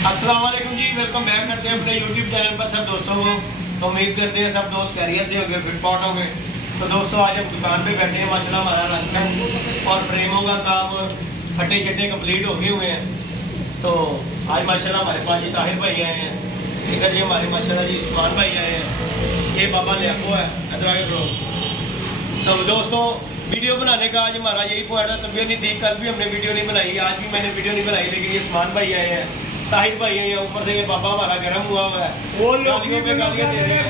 अस्सलाम वालेकुम जी, welcome back करते हैं अपने यूट्यूब चैनल पर सब दोस्तों को। तो उम्मीद करते हैं सब दोस्त खैरियत से होंगे, फिट पॉट होंगे। तो दोस्तों आज हम दुकान पे बैठे हैं, माशाल्लाह हमारा लंच और फ्रेमों का काम फटे छटे कंप्लीट हो गए हुए हैं। तो आज माशाल्लाह हमारे पास जी ताहिर भाई आए हैं, इधर जी हमारे माशाल्लाह जी उस्मान भाई आए हैं, ये बाबा लियाको है इधर आगे लोग। तो दोस्तों वीडियो बनाने का आज हमारा यही पॉइंट है, तबीयत नहीं ठीक, कल भी हमने वीडियो नहीं बनाई, आज भी मैंने वीडियो नहीं बनाई, लेकिन ये उस्मान भाई आए हैं, ताहिर भाई है, ऊपर से ये बाबा हमारा गर्म हुआ हुआ है, वो गालियों पे गालियां दे रहे हैं।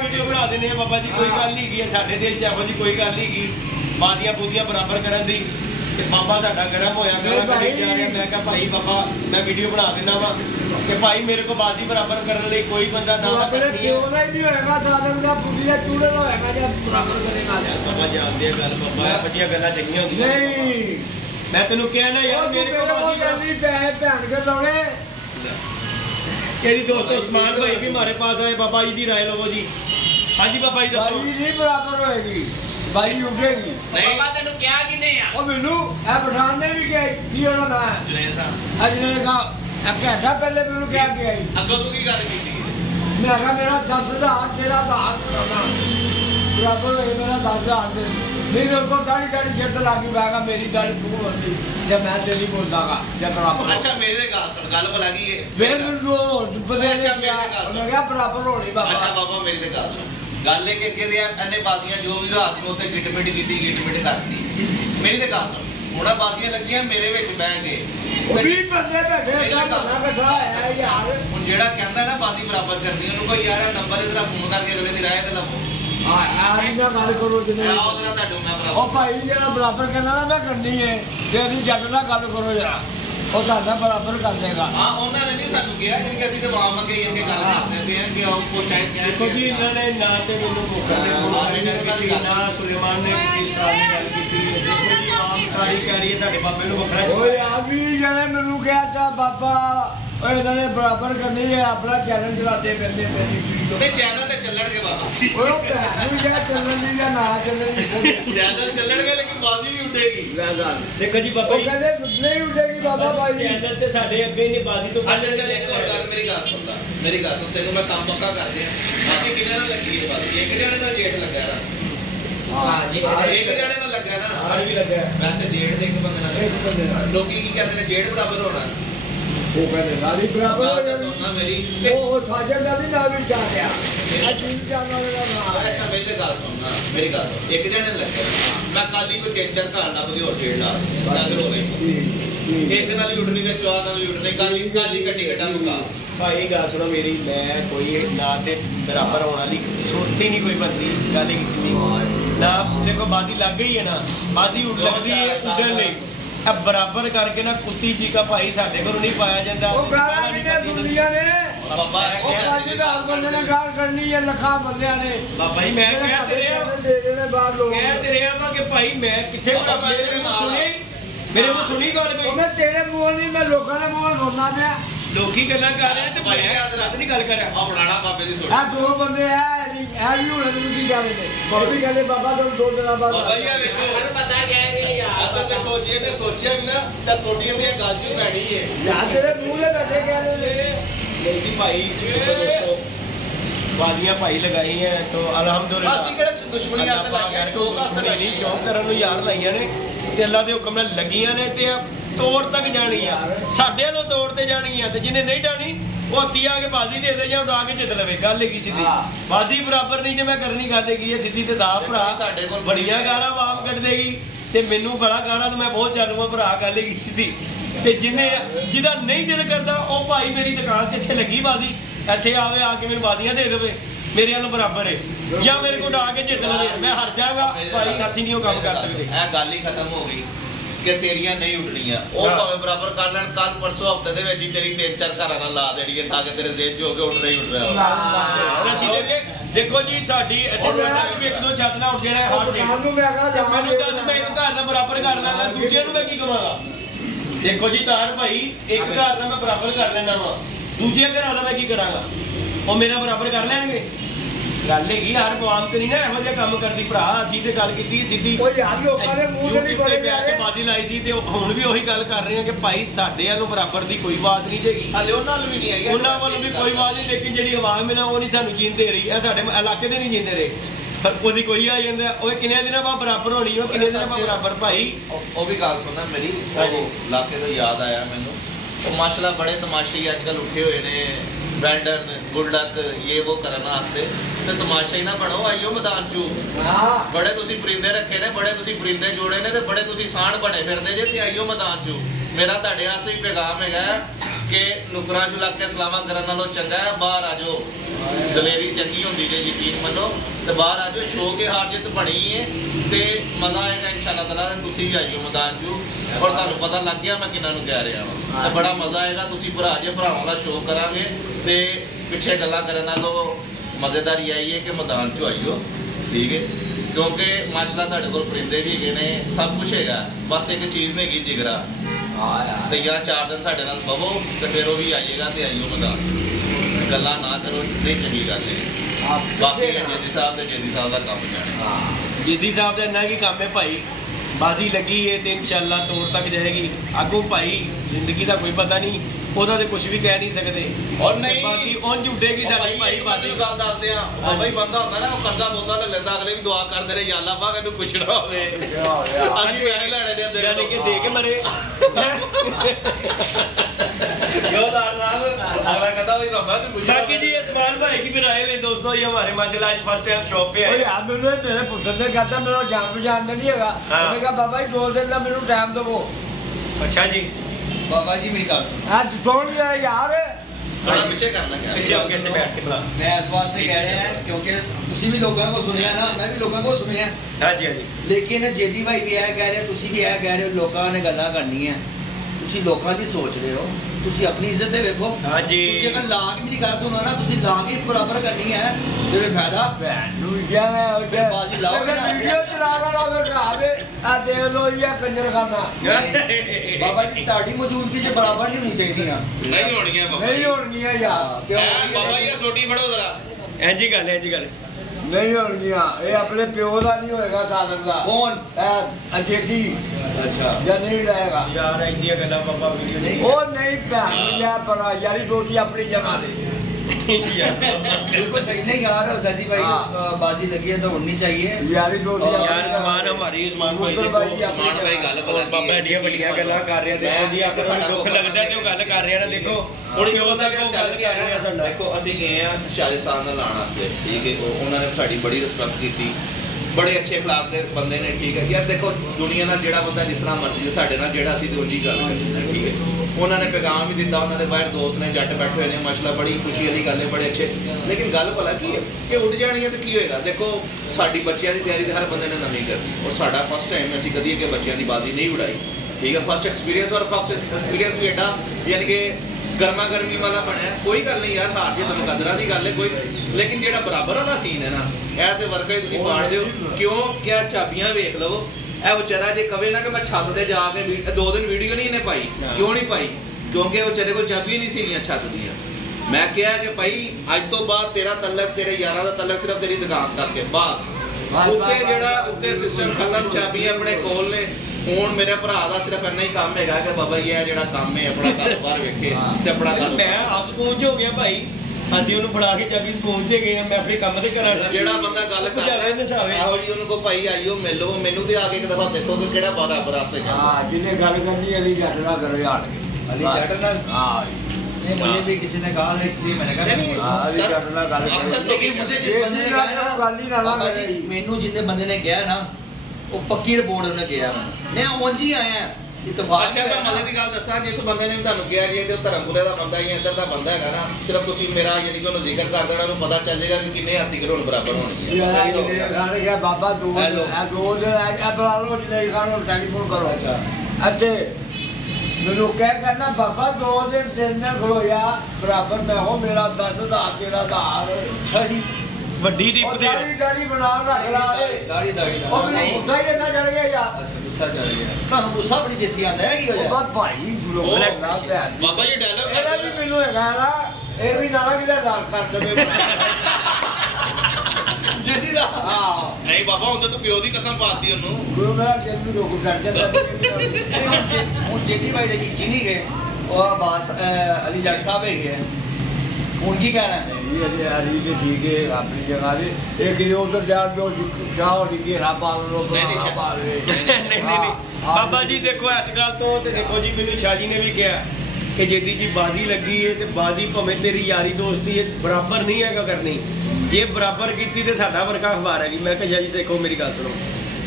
वीडियो बना देने हैं बाबा जी, कोई गल नहीं की साढ़े दिल च एहो जी कोई गल नहीं की, बातियां बूतियां बराबर करन दी। बाबा साडा गर्म होया जा रहा, मैं कहा भाई बाबा मैं वीडियो बना देना वा कि भाई मेरे को बाती बराबर करने लिए कोई बंदा ना करनी है। बाबा जानते हैं गल, बाबा ਇਹੋ ਜਿਹੀਆਂ ਗੱਲਾਂ ਚੰਗੀਆਂ ਹੁੰਦੀਆਂ ਨਹੀਂ। मैं तेनू कहना यार मेरे को बाजी करनी पैसे भैन के लाने केड़ी दोस्तों उस्मान भाई भी हमारे पास आए, बाबा जी की राय लो जी। हां जी बाबा जी दसो बाजी नहीं बराबर होएगी, बाजी उठेगी नहीं। बाबा तेनू क्या किने आ ओ मेनू ए पठान ने भी कहा की होना ना जुनेद दा अजने का एक घंटा पहले मेनू क्या किया अगो तू की गल कीती मैं कहा मेरा 10,000 तेरा 10,000 बराबर होए, मेरा 10,000 दे नहीं मेरे को दाढ़ी दाढ़ी जट लागी बैगा मेरी दाढ़ी तू होती जब मैं तेरी बोलदागा जब बराबर। अच्छा मेरे दे गाल सुन गल भला की है मेरे नो बदे अच्छा मेरे दे गाल मैं क्या बराबर होनी बाबा। अच्छा बाबा मेरे दे गाल सुन गल है कि अगे दे अन्ने बातियां जो भी रात ਨੂੰ ਉੱਥੇ ਗਿੱਟਮਿੱਟ ਕੀਤੀ ਗਿੱਟਮਿੱਟ ਕਰਤੀ ਮੇਰੀ ਤੇ ਗੱਲ ਸੁਣ ਹੁਣ ਬਾਤੀਆਂ ਲੱਗੀਆਂ ਮੇਰੇ ਵਿੱਚ ਬਹਿ ਕੇ ਉਹ ਵੀ ਬੰਦੇ ਬੈਠੇ ਨਾ ਬੈਠਾ ਹੈ ਯਾਰ। ਹੁਣ ਜਿਹੜਾ ਕਹਿੰਦਾ ਨਾ ਬਾਤੀ ਬਰਾਬਰ ਕਰਦੀ ਉਹਨੂੰ ਕੋਈ ਯਾਰ ਨੰਬਰ ਇਹਦਾ ਫੋਨ ਕਰਕੇ ਅਗਲੇ ਦੀ ਰਾਏ ਤੇ ਲਵੋ ना गल करो भाई जरा बराबर करना ना मैं करनी है तेरी जट ना गल करो जरा ਉਹ ਤੁਹਾਡਾ ਬਰਾਬਰ ਕਰ ਦੇਗਾ। ਹਾਂ ਉਹਨਾਂ ਨੇ ਨਹੀਂ ਸਾਨੂੰ ਕਿਹਾ ਕਿ ਅਸੀਂ ਤੇ ਵਾਮ ਮੰਗੇ ਇਹ ਗੱਲ ਕਰਦੇ ਪਏ ਆ ਕਿ ਉਹ ਸ਼ਾਇਦ ਕਹਿ ਦੇਖੋ ਜੀ ਇਹਨਾਂ ਨੇ ਨਾ ਤੇ ਮੈਨੂੰ ਭੁੱਖਾ ਨੇ ਬੋਲਿਆ ਨਾ ਸੁਲੇਮਾਨ ਨੇ ਕਿਸੇ ਤਰ੍ਹਾਂ ਦੀ ਗੱਲ ਕੀਤੀ। ਦੇਖੋ ਜੀ ਆਮ ਸਾਰੀ ਕਹਿ ਰਹੀ ਹੈ ਸਾਡੇ ਬਾਬੇ ਨੂੰ ਵੱਖਰਾ ਓਏ ਆ ਵੀ ਜਿਹੜੇ ਮੈਨੂੰ ਕਿਹਾ ਤਾ ਬਾਬਾ ਓਏ ਇਹਨਾਂ ਨੇ ਬਰਾਬਰ ਕਰਨੀ ਹੈ ਆਪਣਾ ਚੈਨਲ ਚਲਾਤੇ ਫਿਰਦੇ ਪੈਣੀ ਤੇ ਚੈਨਲ ਤੇ ਚੱਲਣਗੇ ਬਾਬਾ ਓਏ ਭੈਣ ਜਾਂ ਚੱਲਣ ਦੀ ਜਾਂ ਨਾ ਚੱਲਣ ਦੀ ਚੈਨਲ ਚੱਲਣਗੇ ਲੇਕਿਨ ਬਾਜ਼ੀ ਵੀ ਉੱਠੇਗੀ। ਦੇਖੋ ਜੀ ਬਾਬਾ ਜੀ ਕਹਿੰਦੇ ਨਹੀਂ ਉੱਠੇਗੀ ਬਾਬਾ ਭਾਈ ਚੈਨਲ ਤੇ ਸਾਡੇ ਅੱਗੇ ਨਹੀਂ ਬਾਜ਼ੀ ਤੋਂ। ਅੱਛਾ ਚੱਲ ਇੱਕ ਹੋਰ ਗੱਲ ਮੇਰੀ ਗੱਲ ਸੁਣਦਾ ਮੇਰੀ ਗੱਲ ਸੁਣ ਤੈਨੂੰ ਮੈਂ ਕੰਮ ਪੱਕਾ ਕਰ ਦਿਆਂ ਬਾਕੀ ਕਿੰਨੇ ਨਾਲ ਲੱਗੀ ਹੈ ਬਾਜ਼ੀ ਇੱਕ ਜਣੇ ਦਾ ਜੇਠ ਲੱਗਾ ਨਾ ਹਾਂ ਜੀ ਇੱਕ ਜਣੇ ਨਾਲ ਲੱਗਾ ਨਾ ਹਾਂ ਵੀ ਲੱਗਾ ਵੈਸੇ ਜੇਠ ਤੇ ਇੱਕ ਬੰਦੇ ਨਾਲ ਲੋਕੀ ਕੀ ਕਹਿੰਦੇ ਨੇ ਜੇਠ ਬਰਾਬਰ ਹੋਣਾ ਉਹ ਕਹਿੰਦੇ ਨਾਲੀ ਬਰਾਬਰ ਹੋ ਜਾਣੀ ਸੁਣਨਾ ਮੇਰੀ ਉਹ ਸਾਜਾ ਦਾ ਵੀ ਨਾਲ ਵੀ ਜਾ ਗਿਆ ਇਹ ਚੀਜ਼ ਜਾਣ ਵਾਲੇ ਦਾ ਨਾਮ। ਅੱਛਾ ਮੇਰੀ ਤੇ ਗੱਲ ਸੁਣਨਾ ਮੇਰੀ ਗੱਲ ਸੁਣ ਇੱਕ ਜਣੇ ਲੱਗੇ ਮੈਂ ਕੱਲ ਹੀ ਕੋਈ 3-4 ਘਰ ਲੱਭ ਕੇ ਹੋਰ ਜੇਠ ਲਾ ਨਜ਼ਰ ਹੋ ਗਈ ਇੱਕ ਨਾਲ ਹੀ ਉੱਡਣੀ ਤੇ ਚਾਰ ਨਾਲ ਹੀ ਉੱਡਣੀ ਕਾਲੀ ਕੱਟੀ ਕੱਟਾ ਮੁਕਾ। ਭਾਈ ਗੱਲ ਸੁਣੋ ਮੇਰੀ ਮੈਂ ਕੋਈ ਨਾ ਤੇ ਬਰਾਬਰ ਹੋਣ ਵਾਲੀ ਸੋਚੀ ਨਹੀਂ ਕੋਈ ਬੰਦੀ ਗੱਲ ਹੀ ਕਿਸੇ ਦੀ ਨਾ। ਦੇਖੋ ਬਾਜੀ ਲੱਗ गई है ना बाजी उड़ लगती है उड़न ਲਈ अब बराबर करके ना कुत्ती जी का भाई साडे को नहीं पाया जाता। वो गाल नहीं दुनिया ने बाबा ओ बाजी दा बंदे ने गाल करनी है लखा बंदे ने बाबा जी मैं कह तेरे दे देने बाहर लोग कह तेरे आ कि भाई मैं किथे मेरे मुंह सुनी गल गई मैं तेरे मुंह नहीं मैं लोकां दे मुंह सुनना पिया लोकी गल्लां कर रहे ते मैं रब नहीं गल करया आ फलाना बाबे दी सुन आ दो बंदे है भी हुण की गल ने कोई भी कहले बाबा दो दिन बाद बाबा जी देखो पता कह रहे यार अगर देखो जी ने सोचिया भी ना ता सोटियां दी गाजू पैणी है यार तेरे मुंह ले बैठे कह रहे नहीं जी भाई दोस्तों बाजियां भाई लगाई हैं तो अल्हम्दुलिल्लाह ਅਸੀਂ ਕਿਹੜਾ ਦੁਸ਼ਮਣੀ ਆਸਤੇ ਲਾਈਆਂ ਸ਼ੌਕ ਆਸਤੇ ਨਹੀਂ ਸ਼ੌਕ ਕਰਨ ਨੂੰ ਯਾਰ ਲਾਈਆਂ ਨੇ ਤੇ ਅੱਲਾ ਦੇ ਹੁਕਮ ਨਾਲ ਲੱਗੀਆਂ ਨੇ ਤੇ ਤੋੜ ਤੱਕ ਜਾਣੀ ਆ ਸਾਡੇ ਵੱਲੋਂ ਤੋੜ ਤੇ ਜਾਣੀ ਆ ਤੇ ਜਿਹਨੇ ਨਹੀਂ ਡਾਣੀ ਉਹ ਹੱਥੀ ਆ ਕੇ ਬਾਜ਼ੀ ਦੇ ਦੇ ਜਾਂ ਉਡਾ ਕੇ ਜਿੱਤ ਲਵੇ। ਗੱਲ ਹੈਗੀ ਸਿੱਧੀ ਬਾਜ਼ੀ ਬਰਾਬਰ ਨਹੀਂ ਜੇ ਮੈਂ ਕਰਨੀ ਗੱਲ ਹੈਗੀ ਹੈ ਸਿੱਧੀ ਤੇ ਸਾਫ ਭਰਾ ਬੜੀਆਂ ਗਾਲਾਂ ਵਾਮ ਕੱਢ ਦੇਗੀ ਤੇ ਮੈਨੂੰ ਬੜਾ ਗਾਲਾਂ ਨੂੰ ਮੈਂ ਬਹੁਤ ਚਾਲੂਆ ਭਰਾ ਗੱਲ ਹੈਗੀ ਸਿੱਧੀ ਤੇ ਜਿਹਨੇ ਜਿਹਦਾ ਨਹੀਂ ਦਿਲ ਕਰਦਾ ਉਹ ਭਾਈ ਮੇਰੀ ਦੁਕਾਨ ਤੇ ਇੱਥੇ ਲੱਗੀ ਬਾਜ਼ੀ ਇੱਥੇ ਆਵੇ ਆ ਕੇ ਮੈਨੂੰ ਬਾਜ਼ੀਆਂ ਦੇ ਦੇਵੇ ਮੇਰੇ ਨਾਲ ਬਰਾਬਰ ਹੈ ਜਾਂ ਮੇਰੇ ਕੋਲ ਉਡਾ ਕੇ ਜਿੱਤ ਲਵੇ ਮੈਂ ਹਾਰ ਜਾਗਾ ਭਾਈ ਅਸੀਂ ਨਹੀਂ ਉਹ ਕੰਮ ਕਰ ਸਕਦੇ। ਇਹ ਗੱਲ ਹੀ ਖਤਮ ਹੋ ਗਈ ਕਿ ਤੇਰੀਆਂ ਨਹੀਂ ਉੱਡਣੀਆਂ ਉਹ ਭਾਵੇਂ ਬਰਾਬਰ ਕਰ ਲੈਣ ਕੱਲ ਪਰਸੋਂ ਹਫਤੇ ਦੇ ਵਿੱਚ ਹੀ ਤੇਰੀ 3-4 ਘਰਾਂ ਨਾਲ ਲਾ ਦੇਣੀ ਹੈ ਤਾਂ ਕਿ ਤੇਰੇ ਜ਼ੇਬ ਜੋ ਕੇ ਉੱਡ ਰਹੀ ਉੱਡ ਰਿਹਾ। ਅਸੀਂ ਦੇਖੋ ਜੀ ਸਾਡੀ ਇੱਥੇ ਸਾਡਾ ਵੀ ਇੱਕ ਦੋ ਛੱਤ ਨਾਲ ਉੱਡ ਜਾਣਾ ਹਰ ਜੇ ਮੈਨੂੰ ਦੱਸ ਮੈਂ ਇੱਕ ਘਰ ਨਾਲ ਬਰਾਬਰ ਕਰ ਲਾਂਗਾ ਦੂਜੇ ਨੂੰ ਮੈਂ ਕੀ ਕਵਾਂਗਾ। ਦੇਖੋ ਜੀ ਤਾਰ ਭਾਈ ਇੱਕ ਘਰ ਨਾਲ ਮੈਂ ਬਰਾਬਰ ਕਰ ਲੈਣਾ ਵਾ ਦੂਜੇ ਘਰਾਂ ਦਾ ਮੈਂ ਕੀ ਕਰਾਂਗਾ ਉਹ ਮੇਰਾ ਬਰਾਬਰ ਕਰ ਲੈਣਗੇ ਗੱਲ ਹੈਗੀ ਹਰ ਕੌਮ ਤੇ ਨਹੀਂ ਨਾ ਇਹੋ ਜਿਹਾ ਕੰਮ ਕਰਦੀ ਭਰਾ। ਅਸੀਂ ਤੇ ਗੱਲ ਕੀਤੀ ਸਿੱਧੀ, ਕੋਈ ਯਾਰ ਲੋਕਾਂ ਦੇ ਮੂੰਹ ਤੇ ਨਹੀਂ ਬੋਲੇ ਕੇ ਬਾਜੀ ਲਾਈ ਸੀ ਤੇ ਹੁਣ ਵੀ ਉਹੀ ਗੱਲ ਕਰ ਰਹੇ ਆ ਕਿ ਭਾਈ ਸਾਡੇ ਵੱਲੋਂ ਬਰਾਬਰ ਦੀ ਕੋਈ ਬਾਤ ਨਹੀਂ ਹੈਗੀ, ਹਾਲੇ ਉਹਨਾਂ ਵੱਲ ਵੀ ਨਹੀਂ ਹੈਗੀ, ਉਹਨਾਂ ਵੱਲੋਂ ਵੀ ਕੋਈ ਬਾਤ ਨਹੀਂ। ਲੇਕਿਨ ਜਿਹੜੀ ਆਵਾਮ ਹੈ ਨਾ ਉਹ ਨਹੀਂ ਸਾਨੂੰ ਜੀਣ ਦੇ ਰਹੀ। ਇਹ ਸਾਡੇ ਇਲਾਕੇ ਦੇ ਨਹੀਂ ਜੀਂਦੇ ਰਹੇ, ਪਰ ਉਹਦੀ ਕੋਈ ਆ ਜਾਂਦਾ ਉਹ ਕਿੰਨੇ ਦਿਨਾਂ ਬਾਅਦ ਬਰਾਬਰ ਹੋਣੀ, ਉਹ ਕਿੰਨੇ ਦਿਨਾਂ ਬਾਅਦ ਬਰਾਬਰ ਭਾਈ। ਉਹ ਵੀ ਗੱਲ ਸੁਣਨਾ ਮੇਰੀ, ਉਹ ਇਲਾਕੇ ਤੋਂ ਯਾਦ ਆਇਆ ਮੈਨੂੰ, ਉਹ ਮਾਸ਼ਾਅੱਲਾ ਬੜੇ ਤਮਾਸ਼ੇ ਅੱਜ ਕੱਲ ਉੱਠੇ ਹੋਏ ਨੇ, ਬ੍ਰੈਂਡਨ ਗੁੱਡਲਕ ਇਹ ਉਹ ਕਰਨ ਵਾਸਤੇ, ਤੇ ਤਮਾਸ਼ਾ ਹੀ ਨਾ ਬਣੋ, ਆਈਓ ਮੈਦਾਨ 'ਚ। ਬੜੇ ਤੁਸੀਂ ਪਰਿੰਦੇ ਰੱਖੇ ਨੇ, ਬੜੇ ਤੁਸੀਂ ਪਰਿੰਦੇ ਜੋੜੇ ਨੇ, ਤੇ ਬੜੇ ਤੁਸੀਂ ਸਾਂਢ ਬਣੇ ਫਿਰਦੇ ਜੇ, ਤੇ ਆਈਓ ਮੈਦਾਨ 'ਚ। ਮੇਰਾ ਤੁਹਾਡੇ ਵਾਸਤੇ ਹੀ ਪੈਗਾਮ ਹੈਗਾ ਕਿ ਨੁਕਰਾਂ 'ਚ ਲੱਗ ਕੇ ਸਲਾਮਾਂ ਕਰਨ ਨਾਲੋਂ ਚੰਗਾ ਹੈ ਬਾਹਰ ਆ ਜਾਓ। ਦਲੇਰੀ ਚੰਗੀ ਹੁੰਦੀ ਜੇ, ਯਕੀਨ ਮੰਨੋ, ਤੇ ਬਾਹਰ ਆ ਜਾਓ। ਸ਼ੋਅ ਕੇ ਹਾਰ ਜਿੱਤ ਬਣੀ ਹੈ ਤੇ ਮਜ਼ਾ ਆਏਗਾ ਇਨਸ਼ਾਅੱਲਾ ਤਾਲਾ। ਤੁਸੀਂ ਵੀ ਆਈਓ ਮੈਦਾਨ 'ਚ, ਔਰ ਤੁਹਾਨੂੰ ਪਤਾ ਲੱਗ ਗਿਆ ਮੈਂ ਕਿਹਨਾਂ ਨੂੰ ਕਹਿ ਰਿਹਾ ਵਾਂ, ਤੇ ਬੜਾ ਮਜ਼ਾ ਆਏਗਾ। ਤੁਸੀਂ ਭਰਾ ਜੇ ਭਰਾਵਾਂ ਦਾ ਸ਼ੋਅ ਕਰਾਂਗੇ, ਤੇ ਪਿੱਛੇ ਗੱਲਾਂ ਕਰਨ ਨਾਲੋਂ ਮਜ਼ੇਦਾਰੀ ਆਈ ਹੈ ਕਿ ਮੈਦਾਨ 'ਚ ਆਈਓ, ਠੀਕ ਹੈ। ਕਿਉਂਕਿ ਮਾਸ਼ਾਅੱਲਾ ਤੁਹਾਡੇ ਕੋਲ ਪਰਿੰਦੇ ਵੀ ਹੈਗੇ ਨੇ, ਸਭ ਕੁਛ ਹੈਗਾ, ਬਸ ਇੱਕ ਚੀਜ਼ ਨਹੀਂ ਹੈਗੀ, ਜਿਗਰਾ। ਤੇ ਯਾਰ 4 ਦਿਨ ਸਾਡੇ ਨਾਲ ਬਵੋ, ਤੇ ਫਿਰ ਉਹ ਵੀ ਆਈਏਗਾ, ਤੇ ਆਈਓ ਮੈਦਾਨ। ਗੱਲਾਂ ਨਾ ਕਰੋ, ਨਹੀਂ ਚੰਗੀ ਗੱਲ ਹੈ। ਬਾਕੀ ਜੇਦੀ ਸਾਹਿਬ ਦਾ ਕੰਮ ਜਾਣੇ। ਜੇਦੀ ਸਾਹਿਬ ਦਾ ਇੰਨਾ ਕੀ ਕੰਮ ਹੈ ਭਾਈ, ਬਾਜੀ ਲੱਗੀ ਹੈ ਤੇ ਇਨਸ਼ਾਅੱਲਾ ਤੋੜ ਤੱਕ ਜਾਏਗੀ। ਅੱਗੋਂ ਭਾਈ ਜ਼ਿੰਦਗੀ ਦਾ ਕੋਈ ਪਤਾ ਨਹੀਂ, ਉਹਦਾ ਤੇ ਕੁਝ ਵੀ ਕਹਿ ਨਹੀਂ ਸਕਦੇ, ਔਰ ਨਹੀਂ ਬਾਕੀ ਉਂਝ ਉੱਡੇਗੀ ਸਾਡੀ ਭਾਈ ਬਾਜੀ। ਗੱਲ ਦੱਸਦੇ ਆ, ਬਾਬਾ ਹੀ ਬੰਦਾ ਹੁੰਦਾ ਨਾ, ਉਹ ਕਰਜ਼ਾ ਬੋਤਾ ਲੈ ਲੈਂਦਾ, ਅਗਲੇ ਵੀ ਦੁਆ ਕਰਦੇ ਨੇ ਯਾ ਅੱਲਾ ਪਾਕ ਇਹਨੂੰ ਕੁਛ ਨਾ ਹੋਵੇ। ਅਸੀਂ ਪੈਸੇ ਲੈਣੇ ਨੇ ਅੰਦਰ, ਯਾਨੀ ਕਿ ਦੇ ਕੇ ਮਰੇ। योदार साहब अगला कहता भाई बाबा तू कुछ। बाकी जी इस्माइल भाई की भी राय ले दोस्तों, ये हमारे माशाल्लाह आज फर्स्ट टाइम शॉप पे आए। यार मेरे पुत्र ने कहता मेरा जान पहचान नहीं है, मैंने कहा बाबा जी 2 दिन का मेरे टाइम दो। अच्छा जी बाबा जी मेरी गल सुनो, आज कौन गया यार, थोड़ा पीछे करना क्या, पीछे होके इतने बैठ के बुला। मैं इस वास्ते कह रहे हैं क्योंकि तुसी भी लोगों को सुनिया ना, मैं भी लोगों को सुनिया। हाँ जी हाँ जी। लेकिन जेदी भाई भी है कह रहे, तुसी भी है कह रहे हो, लोगों ने गल्लां करनी है, तुसी लोगों दी सोच रहे हो, तुसी अपनी इज्जत दे देखो। हाँ जी। तुसी अगर लाग मेरी गल सुनो ना, तुसी लाग ही बराबर करनी है, तेरे फायदा भैनू क्या है बाजी लाओ ना, वीडियो चला ला अगर आवे आ देख लो ये कंजर खाना। बाबा जी ताड़ी मौजूदगी च बराबर नहीं होनी चाहिए, नहीं होनी है बाबा, नहीं होनी है यार। बाबा ये छोटी फड़ो जरा, ऐसी गल है, ऐसी गल नहीं होनी है, ये अपने प्यो का नहीं होएगा साधक का। कौन अजेती अच्छा या नहीं रहेगा यार, ऐसी गल्ला बाबा वीडियो नहीं। वो नहीं भैन या पर यारी रोटी अपनी जगह दे। बिल्कुल सही नहीं यार, जादी भाई बाजी लगी है तो होनी चाहिए यारी रोटी यार समान हमारी उस्मान भाई देखो, उस्मान भाई गल भला बाबा एडिया बड़िया गल्ला कर रहे देखो जी, आपको दुख लगदा ते ओ गल कर रहे ना, देखो ਹੁਣ ਇਹ ਉਹਦਾ ਕਿਉਂ ਚੱਲ ਕੇ ਆਇਆ ਸਾਡਾ। ਦੇਖੋ ਅਸੀਂ ਗਏ ਆ ਸ਼ਾਹਿਦ ਸਾਹਿਬ ਨਾਲ ਲਾਣ ਵਾਸਤੇ, ਠੀਕ ਹੈ, ਉਹਨਾਂ ਨੇ ਸਾਡੀ ਬੜੀ ਰਿਸਪੈਕਟ ਕੀਤੀ, ਬੜੇ ਅੱਛੇ ਖਿਲਾਫ ਦੇ ਬੰਦੇ ਨੇ, ਠੀਕ ਹੈ ਯਾਰ। ਦੇਖੋ ਦੁਨੀਆ ਨਾਲ ਜਿਹੜਾ ਬੰਦਾ ਜਿਸ ਤਰ੍ਹਾਂ ਮਰਜ਼ੀ, ਸਾਡੇ ਨਾਲ ਜਿਹੜਾ ਅਸੀਂ ਤੇ ਉਂਝ ਹੀ ਗੱਲ ਕਰਨੀ ਹੈ, ਠੀਕ ਹੈ। ਉਹਨਾਂ ਨੇ ਪੈਗਾਮ ਵੀ ਦਿੱਤਾ, ਉਹਨਾਂ ਦੇ ਬਾਹਰ ਦੋਸਤ ਨੇ ਜੱਟ ਬੈਠੇ ਹੋਏ ਨੇ, ਮਾਸ਼ਾਅੱਲਾ ਬੜੀ ਖੁਸ਼ੀ ਵਾਲੀ ਗੱਲ ਹੈ, ਬੜੇ ਅੱਛੇ। ਲੇਕਿਨ ਗੱਲ ਭਲਾ ਕੀ ਹੈ ਕਿ ਉੱਡ ਜਾਣਗੀਆਂ ਤਾਂ ਕੀ ਹੋਏਗਾ। ਦੇਖੋ ਸਾਡੀ ਬੱਚਿਆਂ ਦੀ ਤਿਆਰੀ ਤਾਂ ਹਰ ਬੰਦੇ ਨੇ ਨਵੀਂ ਕਰਨੀ, ਔਰ ਸਾਡਾ ਫਸਟ ਟਾਈਮ ਅਸੀਂ ਕਦੀ ਅੱਗੇ ਬੱਚਿਆਂ ਦੀ ਬਾਜ਼ੀ ਨਹੀਂ ਉਡਾਈ, ਠੀਕ ਹੈ। ਫਸਟ ਐਕਸਪੀਰੀਅੰਸ, ਔਰ ਫਸਟ ਐਕਸਪੀਰੀਅੰਸ ਵੀ ਐਡਾ ਯਾਨੀ ਕਿ ਗਰਮਾ ਗਰਮੀ ਵਾਲਾ ਬਣਿਆ। ਕੋਈ ਗੱਲ ਨਹੀਂ ਯਾਰ, ਹਾਰ ਜਿੱਤ ਮੁਕੱਦਰਾਂ ਦੀ ਗੱਲ ਹੈ ਕੋਈ, ਲੇਕਿਨ ਜਿਹੜਾ ਬਰਾਬਰ ਵਾਲਾ ਸੀਨ ਹੈ ਨਾ, ਇਹ ਤੇ ਵਰਕਾ ਹੀ ਤੁਸੀਂ ਪਾੜ ਦਿਓ। ਕਿਉਂ ਕਿ ਚਾਬੀਆਂ ਵੇਖ ਲਵੋ, ਇਹ ਵਿਚਾਰਾ ਜੇ ਕਵੇ ਨਾ ਕਿ ਮੈਂ ਛੱਤ ਤੇ ਜਾ ਕੇ 2 ਦਿਨ ਵੀਡੀਓ ਨਹੀਂ ਇਹਨੇ ਪਾਈ, ਕਿਉਂ ਨਹੀਂ ਪਾਈ? ਕਿਉਂਕਿ ਉਹ ਵਿਚਾਰੇ ਕੋਲ ਚਾਬੀਆਂ ਨਹੀਂ ਸੀਗੀਆਂ ਛੱਤ ਦੀਆਂ। ਮੈਂ ਕਿਹਾ ਕਿ ਭਾਈ ਅੱਜ ਤੋਂ ਬਾਅਦ ਤੇਰਾ ਤਲਕ, ਤੇਰੇ ਯਾਰਾਂ ਦਾ ਤਲਕ ਸਿਰਫ ਤੇਰੀ ਦੁਕਾਨ ਤੱਕ ਹੈ, ਬਸ। ਉੱਤੇ ਜਿਹੜਾ ਉੱਤੇ ਸਿਸਟਮ ਖਤਮ, ਚਾਬੀਆਂ ਆਪਣੇ ਕੋਲ ਨੇ। ਹੁਣ ਮੇਰੇ ਭਰਾ ਦਾ ਸਿਰਫ ਇੰਨਾ ਹੀ ਕੰਮ ਹੈਗਾ ਕਿ ਬਾਬਾ ਜੀ ਇਹ ਜਿਹੜਾ ਕੰਮ ਹੈ ਆਪਣਾ ਕਾਰੋਬਾਰ ਵੇਖੇ ਤੇ ਆਪਣਾ ਕੰਮ। ਮੈਂ ਆਪ ਸਕੂਨ ਚ ਹੋ ਗਿਆ ਭਾਈ, ਅਸੀਂ ਉਹਨੂੰ ਫੜਾ ਕੇ ਚਾਬੀ ਸਕੂਨ ਚ ਗਏ ਆ, ਮੈਂ ਆਪਣੇ ਕੰਮ ਤੇ ਕਰਾਂ। ਜਿਹੜਾ ਬੰਦਾ ਗੱਲ ਕਰਦਾ ਆਹੋ ਜੀ, ਉਹਨੂੰ ਕੋ ਭਾਈ ਆਈਓ ਮਿਲ ਲਓ, ਮੈਨੂੰ ਤੇ ਆ ਕੇ ਇੱਕ ਦਫਾ ਦੇਖੋ ਕਿ ਕਿਹੜਾ ਬਰਾਬਰ ਰਾਸਤੇ ਚੱਲਦਾ। ਹਾਂ, ਜਿਹਨੇ ਗੱਲ ਕਰਨੀ ਅਲੀ ਜੱਟ ਨਾਲ ਕਰੋ ਯਾਰ, अली जट नाल। हाँ ये मुझे भी किसी ने कहा है, इसलिए मैंने कहा नहीं, अली जट ਨਾਲ ਗੱਲ अक्सर लेकिन मुझे जिस बंदे ने कहा ਗੱਲ ਹੀ ਨਾ बाबा जी मेनू जिन्ने बंदे ने कहा ना, वो पक्की रिपोर्ट उन्होंने किया, मैं ਉਂਝ ਹੀ ਆਇਆ ਇਤਫਾਕ। ਅੱਛਾ ਮੈਂ ਮਜ਼ੇ ਦੀ ਗੱਲ ਦੱਸਾਂ, ਜਿਸ ਬੰਦੇ ਨੇ ਵੀ ਤੁਹਾਨੂੰ ਕਿਹਾ ਜੀ ਤੇ ਧਰਮਪੁਰੇ ਦਾ ਬੰਦਾ ਜਾਂ ਇੱਧਰ ਦਾ ਬੰਦਾ ਹੈਗਾ ਨਾ, ਸਿਰਫ ਤੁਸੀਂ ਮੇਰਾ ਯਾਨੀ ਕਿ ਉਹਨੂੰ ਜ਼ਿਕਰ ਕਰ ਦੇਣਾ, ਉਹਨੂੰ ਪਤਾ ਚੱਲ ਜਾਏਗਾ ਕਿ ਕਿੰਨੇ ਹਾਥੀ ਘਰੋਂ ਬਰਾਬਰ ਹੋਣਗੇ। ਯਾਰ ਇਹ ਗੱਲ ਗਿਆ ਬਾਬਾ ਦੋ ਬੁਲਾ ਲਓ, ਜਿਹਨੇ ਖਾਣੋ ਟੈਲੀਫੋਨ ਕਰੋ। ਅੱਛਾ ਅਤੇ ਮੈਨੂੰ ਕਹਿ ਕਰਨਾ ਬਾਬਾ 2 ਦਿਨ 3 ਦਿਨ ਖਲੋਇਆ ਬਰਾਬਰ, ਮੈਂ ਹੋ ਮੇਰਾ ਦਰਦ ਦਾ ਤੇਰਾ ਧਾਰ। अच्छा जी, ਵੱਡੀ ਟਿਪ ਦੇ ਦਾੜੀ ਬਣਾ ਰੱਖ ਲਾ, दाढ़ी दाढ़ी ਉਹ ਮੈਨੂੰ ਗੁੱਸਾ ਹੀ ਇੰਨਾ ਚੜ ਗਿਆ ਯਾਰ। अच्छा गुस्सा चढ़ गया, ਤੁਹਾਨੂੰ ਗੁੱਸਾ ਬੜੀ ਛੇਤੀ ਆਉਂਦਾ ਹੈ, ਕੀ ਹੋ ਉਹ ਜਾਏ ਭਾਈ ਜੁਲੋ ਬਾਬਾ ਜੀ ਡਾਇਲੌਗ ਇਹਦਾ ਵੀ ਮੈਨੂੰ ਹੈਗਾ ਨਾ, ਇਹ ਵੀ ਨਾ ਕਿਤੇ ਰਾਗ ਕਰ ਦੇਵੇ। ਜਿੱਦੀ ਦਾ ਨਹੀਂ ਬਾਬਾ ਹੁੰਦਾ ਤੂੰ ਪਿਓ ਦੀ ਕਸਮ ਪਾਤੀ ਉਹਨੂੰ ਗੁਰੂ ਮੇਰਾ ਦਿਲ ਨੂੰ ਰੋਕ ਕਰ ਜਾਂਦਾ ਹੁਣ ਜਿੱਦੀ ਭਾਈ ਦੇ ਵਿੱਚ ਨਹੀਂ ਗਏ ਉਹ ਆਬਾਸ ਅਲੀ ਜੱਟ ਸਾਹਿਬ ਹੈਗੇ ਹੁਣ ਕੀ ਕਹਿਣਾ ये हरी से ठीक है अपनी जगह से एक ये उधर जान दो जाओ लिखे रापा लो ਨਹੀਂ ਬਾਬਾ ਜੀ ਦੇਖੋ ਇਸ ਗੱਲ ਤੋਂ ਤੇ ਦੇਖੋ ਜੀ ਮੈਨੂੰ ਸ਼ਾਹ ਜੀ ਨੇ ਵੀ ਕਿਹਾ ਕਿ ਜੇਦੀ ਜੀ ਬਾਜ਼ੀ ਲੱਗੀ ਏ ਤੇ ਬਾਜ਼ੀ ਭਾਵੇਂ ਤੇਰੀ ਯਾਰੀ ਦੋਸਤੀ ਏ ਬਰਾਬਰ ਨਹੀਂ ਹੈਗਾ ਕਰਨੀ ਜੇ ਬਰਾਬਰ ਕੀਤੀ ਤੇ ਸਾਡਾ ਵਰਗਾ ਅਖਬਾਰ ਹੈਗੀ ਮੈਂ ਕਿਹਾ ਸ਼ਾਹ ਜੀ ਦੇਖੋ ਮੇਰੀ ਗੱਲ ਸੁਣੋ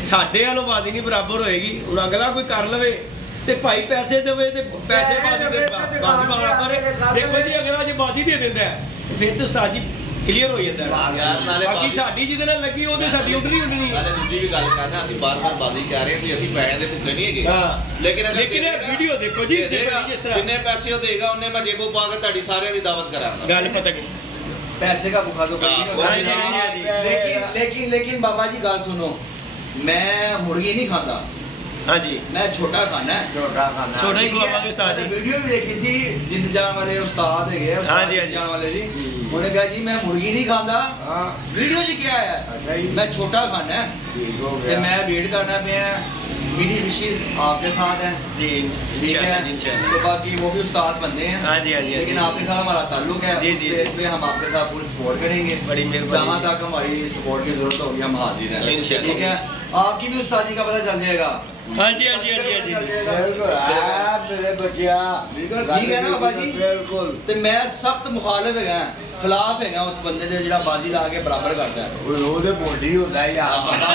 ਸਾਡੇ ਵੱਲੋਂ ਬਾਜ਼ੀ ਨਹੀਂ ਬਰਾਬਰ ਹੋਏਗੀ ਹੁਣ ਅਗਲਾ ਕੋਈ ਕਰ ਲਵੇ ਤੇ ਭਾਈ ਪੈਸੇ ਦੇਵੇ ਤੇ ਪੈਸੇ ਬਾਜ਼ੀ ਦੇ ਬਾਜ਼ੀ ਬਰਾਬਰ ਦੇਖੋ ਜੀ ਅਗਰ ਅੱਜ ਬਾਜ਼ੀ ਦੇ ਦਿੰਦਾ ਫਿਰ ਤਾਂ ਸਾਜੀ ਕਲੀਅਰ ਹੋ ਜਾਂਦਾ ਬਾਕੀ ਸਾਡੀ ਜਿਹਦੇ ਨਾਲ ਲੱਗੀ ਉਹ ਤੇ ਸਾਡੀ ਉਧਰ ਹੀ ਹੁੰਦੀ ਨਾਲੇ ਦੂਜੀ ਵੀ ਗੱਲ ਕਰਦਾ ਅਸੀਂ ਬਾਰ-ਬਾਰ ਬਾਜ਼ੀ ਕਹਿ ਰਹੇ ਕਿ ਅਸੀਂ ਪੈਸੇ ਦੇ ਭੁੱਖੇ ਨਹੀਂ ਹੈਗੇ ਲੇਕਿਨ ਇਹ ਵੀਡੀਓ ਦੇਖੋ ਜੀ ਜਿਸ ਤਰ੍ਹਾਂ ਜਿੰਨੇ ਪੈਸੇ ਉਹ ਦੇਗਾ ਉਹਨੇ ਮੈਂ ਜੇਬੋਂ ਪਾ ਕੇ ਤੁਹਾਡੀ ਸਾਰਿਆਂ ਦੀ ਦਾਵਤ ਕਰਾਂਗਾ ਗੱਲ ਪਤਾ ਕੀ पैसे का भूखा तो कोई नहीं लेकिन बाबा जी गाल सुनो मैं मुर्गी नहीं खाता हाँ जी मैं छोटा खाना है छोटा ही खवावांगे उस्ताद जी वीडियो भी देखी सी जिंद जान वाले उस्ताद है हाँ जी जान वाले जी उन्होंने कहा जी मैं मुर्गी नहीं खाता वीडियो जी क्या है मैं छोटा खाना है मैं वेट करना पे मेरी विशेष आपके साथ है जी इंशाल्लाह तो बाकी वो भी उस्ताद बनते हैं हाँ जी लेकिन आपके साथ हमारा ताल्लुक है जी जी इसमें हम आपके साथ फुल सपोर्ट करेंगे बड़ी मेहरबानी जहाँ तक हमारी सपोर्ट की जरूरत होगी हम हाजिर हैं ठीक है आपकी भी उस्तादी का पता चल जाएगा हाँ जी हाँ जी हाँ जी मेरे बच्चिया ठीक है ना बाबा जी बिल्कुल ते मैं सख्त मुखालिफ है खिलाफ है उस बंदे दे जेड़ा बाजी ला के बराबर करता है ਉਹਦੇ ਬੋਡੀ ਹੁੰਦਾ ਯਾਰ ਬਾਬਾ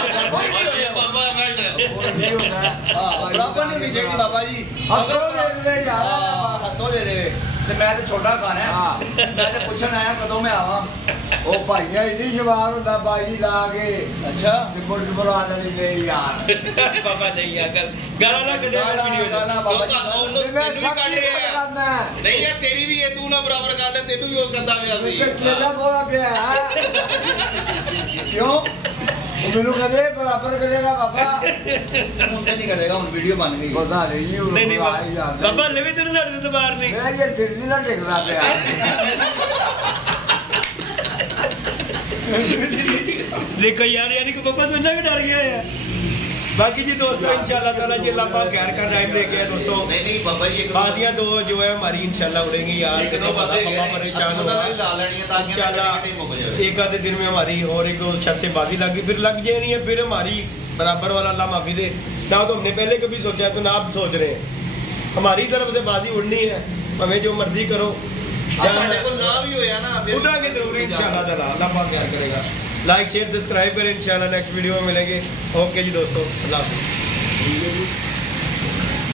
बराबर नहीं मिलेगी बाबा जी ਹੱਥੋਂ ਦੇ ਦੇ ਯਾਰ हथों दे दे ते मैं तो छोटा खाना है मैं तो पूछन आया कदों मैं आवा ਉਹ ਭਾਈਆ ਇੰਨੀ ਜਵਾਨ ਹੁੰਦਾ ਬਾਜੀ ਲਾ ਕੇ अच्छा ਤੇ ਬੁੱਢ ਬਰਾ ਨਹੀਂ ਗਈ ਯਾਰ ਬਾਬਾ ਨਹੀਂ ਆ ਗਾਲਾਂ ਨਾ ਕੱਢਿਆ ਵੀਡੀਓ गाना ਕਿਉਂ बाबा जी ਤੁਹਾਨੂੰ ਤੈਨੂੰ ਵੀ ਕੱਢ ਰਹੇ ਆ ਨਹੀਂ ਯਾਰ ਤੇਰੀ ਵੀ ਇਹ ਤੂੰ ਨਾ ਬਰਾਬਰ ਕੱਢ ਤੈਨੂੰ ਵੀ ਉਹ ਕਰਦਾ ਪਿਆ ਸੀ ਕਿਹਦਾ ਬੋਲਾ ਪਿਆ क्यों ਉਹ ਮੈਨੂੰ ਕਹਦੇ ਬਰਾਬਰ ਕਰੇਗਾ ਬਾਬਾ ਹੁਣ ਤੇ ਨਹੀਂ ਕਰੇਗਾ ਹੁਣ ਵੀਡੀਓ ਬਣ ਗਈ ਪਤਾ ਨਹੀਂ ਉਹ ਨਹੀਂ ਬਾਬਾ ਲਵੇ ਤੈਨੂੰ ਸਾਡੇ ਤੇ ਦਬਾਰ ਨਹੀਂ ਮੈਂ ਇਹ ਦਿਲ ਨਹੀਂ ਨਾ ਟਿਕਦਾ ਪਿਆ देखो यार यानी कि पापा तो इतना भी डर गया है बाकी जी दोस्तों इंशाल्लाह ताला जी अल्लाह पाक खैर का टाइम लेके आए दोस्तों नहीं बाबा जी बाजियां दो जो है हमारी इंशाल्लाह उड़ेंगी यार कितने पापा परेशान हो ला लेनी है ताकि इंशाल्लाह एक आधे दिन में हमारी और एक दो छत से बाजी लगी फिर लग जानी है फिर हमारी बराबर वाला अल्लाह माफी दे ना तो हमने पहले कभी सोचा तो ना आप सोच रहे हैं हमारी तरफ से बाजी उड़नी है हमें जो मर्जी करो उठाएंगे जरूर इंशाल्लाह ताला अल्लाह पाक प्यार करेगा लाइक शेयर सब्सक्राइब करें इंशाल्लाह नेक्स्ट वीडियो में मिलेंगे ओके जी दोस्तों अल्लाह हाफिज़।